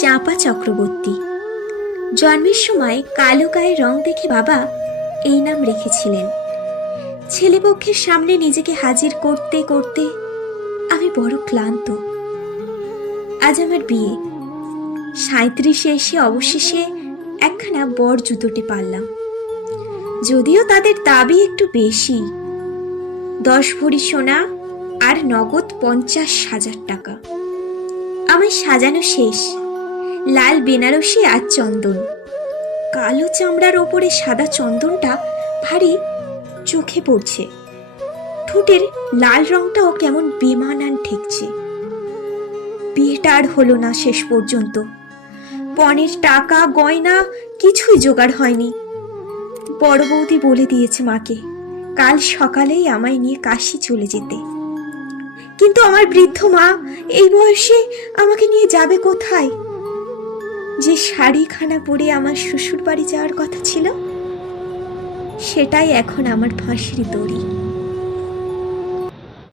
চাঁপা চক্রবর্তী। জন্মের সময় কালো গায়ের রং দেখে বাবা এই নাম রেখেছিলেন। ছেলেপক্ষের সামনে নিজেকে হাজির করতে করতে আমি বড় ক্লান্ত। আজ আমার বিয়ে। 37-এ এসে অবশেষে একখানা বর জুতোটি পারলাম। যদিও তাদের দাবি একটু বেশি, 10 ভরি সোনা আর নগদ 50,000 টাকা। আমার সাজানো শেষ। লাল বেনারসি আর চন্দন, কালো চামড়ার ওপরে সাদা চন্দনটা ভারী চোখে পড়ছে। ঠোঁটের লাল রংটাও কেমন বেমানান ঠেকছে। বিয়েটা আর হলো না শেষ পর্যন্ত। পণের টাকা গয়না কিছুই জোগাড় হয়নি। বড় বৌদি বলে দিয়েছে মাকে কাল সকালেই আমায় নিয়ে কাশি চলে যেতে। কিন্তু আমার বৃদ্ধ মা এই বয়সে আমাকে নিয়ে যাবে কোথায়? যে শাড়িখানা পরে আমার শ্বশুর বাড়ি যাওয়ার কথা ছিল, সেটাই এখন আমার ফাঁসির দড়ি।